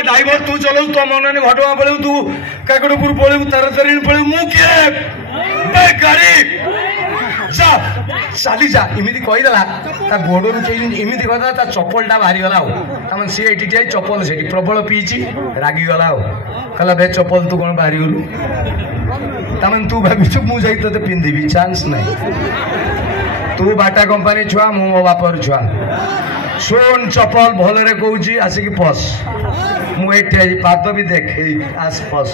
driver तू चलाऊ तो मन घटगा पलू तू काकड़पुर पलू तार तारिणी पलू मु किए गाड़ी जा चली जा इमिति कहीदेला गोड़ इमिति कहला चप्पलटा बाहरी गला तमें सी ये ठिया चप्पल से प्रबल पीची रागिगला कहला बे चप्पल तू कौन बाहरी गलु तमें तू भाविचु मुझे ते पिंधि चांस नहीं तू बाटा कंपानी छुआ मु मो बापर छुआ सुन चप्पल भलरे कहूँ आसिक पस मुझे पाद भी देख आस पस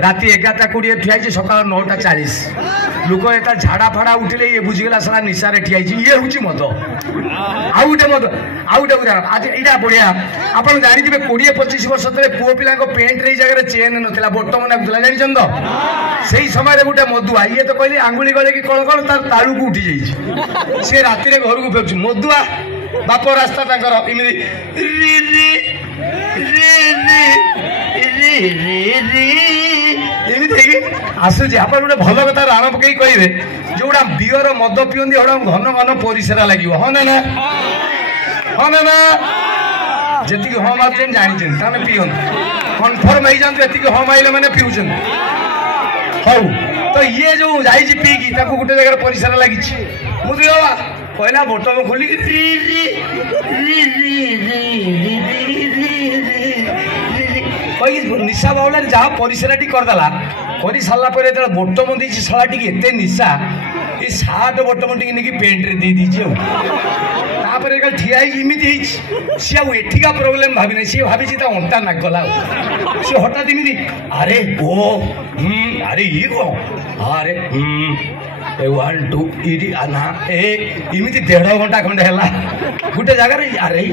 राति 11:20 ठिया सका 9:40 लोक एता झाड़ा फाड़ा उठिले ये बुझीगला सारा निशारे ठिया ये हूँ मद आउ गोटे मद आउ गोटे उदाहरण आज यहाँ बढ़िया आप जानते 20-25 वर्ष तले पुओ पिला पेंट जगह चेन नाला बटम नागुला जानते तो से समय गोटे मदुआ ये तो कहली आंगुली गले कि कौन कौन तार तालू को उठी जाइए सी राति घर को फेर मदुआ बाप रास्ता तक आसूची आप गोटे भल कथा राण पकई कहे जोड़ा बियर मद पिंदी घन घन परिसरा लगे हाँ ना हाँ ना जी हाँ मार्च जानते पीओ कनफर्म हो जाती हाँ माइले मैंने पीऊँ हऊ तो ये जो जाइए पीकी गोटे जगह परिसरा लगी मुझे कहला बोटम खोलिक निशा बाउला जहाँ परिसरा टी करदेला कर सारापर जो बोटम दी शला टी एत निशा ये सार्ट बोटम टी नहीं पेंट रे दे दीजिए तापर ठिया इमिति सी आठिका प्रोब्लेम भावी ना सी भावी अंटा नागला सी हठात इमिति अरे ओ अरे ये कौन अरे 1 2 इटी ना एमती 1.5 घंटा खंडे है गोटे जगार अरे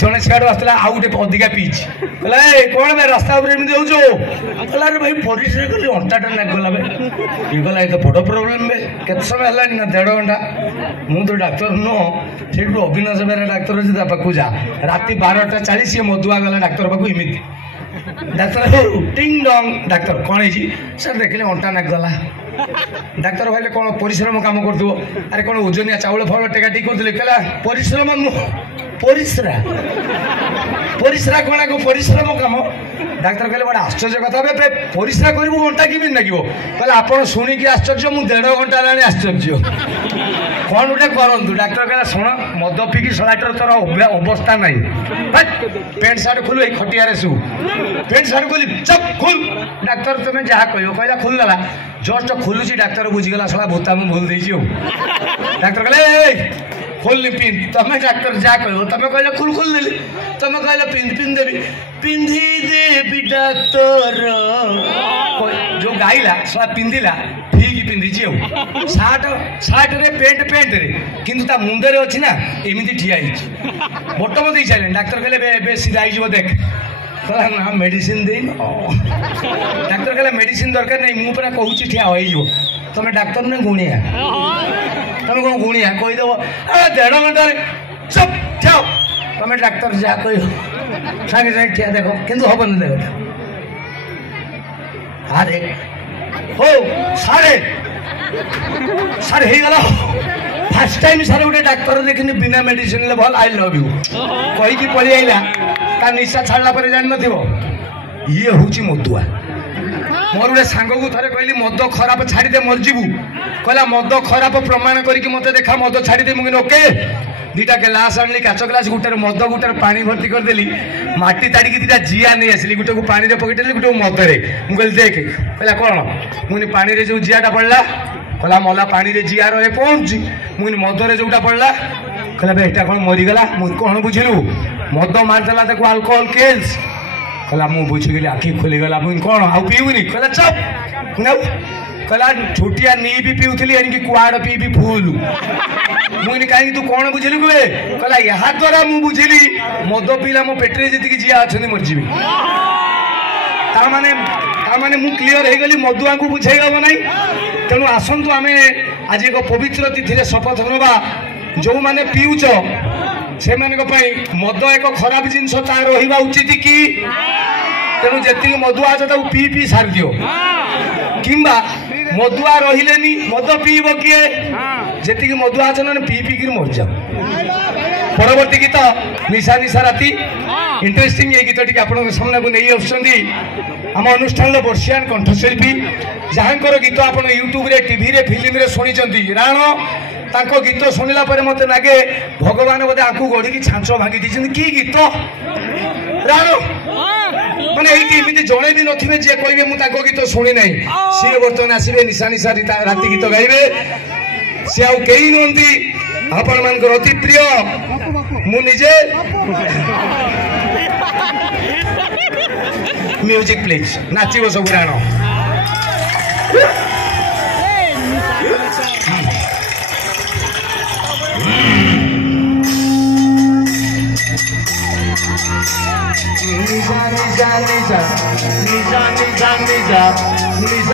जड़े सियाड़ आसला आउ गोटे अधिका पीच कौन भाई रास्ता कहला अरे भाई परिचय कली अंटाटा नागला ये गला ये तो बड़ प्रोब्लेम बे के समय है ना 1.5 घंटा मु तो डाक्तर नुह से अविनाश बेरा डाक्तर अच्छे पाक जा राति 12:40 ये मधुआ गला डाक्तर पाक इमिति डाक्तर टिंग डंग डाक्तर कौन है सर देखिले अंटा नागला डाक्तर भाई कौन परिश्रम काम कर अरे कौन ओजनिया चाउल फल टेकाटी करते कहला परिश्रम नुह परिश्रा परिश्रा कौन को परिश्रम काम डाक्तर कहले बड़ा आश्चर्य कथा परिश्रा करू घंटा कि लगे कहले आप शुणिकी आश्चर्य मुझे 1.5 घंटा है आश्चर्य कौन गोटे करूँ डाक्तर कहला शुण मद पिकी शलाटर तोर अवस्था ना पेंट सार्ट खोलु खटिया शु पेंट सार्ट खोली चप खोल डाक्तर तुम्हें जहाँ कह कहला खोलदेला जस्ट खोलुची डाक्तर बुझीगला सला भूता मुझे भूल देची डाक्तर कहले खोलनी पिंध तमें डाक्तर जा कह तमें कहले खुल खुल देली तमें कहले पिंध पिंध देवी पिंधि देवी डाक्तर जो गाइला सला पिंधिला ठीक पिंधिची सार्ट सार्ट रे पेंट पेंट रे किंतु ता मुंडे अच्छी ना एमती ठिया बटम दे सारे डाक्तर कहले सीधा हो देख कहला ना मेडिसिन देन डाक्तर कहला मेडिसिन दरकार नहीं मुझे कहूँ ठिया हो तुम डाक्तर ने गुणिया तुम कौन गुणिया कहीदेव 1.5 घंटा चुप ठिया तुम डाक्तर जा कह सागे सागे ठिया देख किंतु हबन देख अरे हो सारे सारे हो गला फास्ट टाइम सारे गोटे डाक्तर देखनी बिना मेडिसिन ले भल आई लव यू कहीकि पलि आइला ता निशा छाड़ला पर जान नथिबो ये होची मदुआ मोर गोटे सांग को थे कहली मद खराब छाड़ी दे मरजीबू कहला मद खराब प्रमाण करके मत देखा मद छाड़ी दे मुझे ओके 2टा ग्लास आनी काच ग्लास गोटे मद गोटे पानी भर्ती करदेली माटी ताड़ी 2टा जिया नहीं आसली गोटे को पानी पकईदेली गोटे मदरे मुझे देख कहला कौन मुझे पानी रे जो जियाटा पड़ला कहला मला पानी रे जिया रहे पहुँची मुझे मदरे जोटा पड़ला कहला भाई एटा कौन मरीगला मुझे कौन बुझिलु मद मारदेला देखो आल्कोहल केल्स कहला मु बुझीगली आखि खोलीगला मुझे कौन आउ पीऊनी कहला चप कहला छुटिया नहीं भी पीऊली एणिकी कुआड़ पी भी फुल मुझे कहीं तू कौन बुझिलु कहे कहला यहाँ द्वारा मु बुझिली मद पीला मो पेटे जी जिया अच्छा मरजीबी ताने मु क्लीयर हो गली मदुआ को बुझे हम ना तेणु आसतु आम आज एक पवित्र तिथि शपथ नवा जो मैंने पीऊच से मद एक खराब जिनस रहा उचित कि तेणु जी मदुआ अच्छा पी पी सारी दियो कि मदुआ रही मद पीब किए जी मदुआ अच्छा पी पी मर जाओ परवर्ती गीत निशा निशा राति इंटरेस्टिंग ये गीत टी आपण सामने को नहीं आसुँच आम अनुष्ठान बर्षियान कंठशिल्पी जहाँकर गीत आप यूट्यूब रे टीवी रे फिल्म रे शुणी राण तांको गीत शुणिला पर मत लगे भगवान बोधे आंकु गढ़ी छांच भांगी दी कि गीत राण माने एमती जड़े भी नथिबे जे कहबे मु तांको गीत शुणी नहीं सी बर्तमान आसबे निशा निशा राति गीत गाइबे सी आउ कई नुहति आपण मानकर अति प्रिय मु निजे म्यूजिक प्लीज नाचिबो सब राण निजा निजा निजा निजा निजा निजा निजा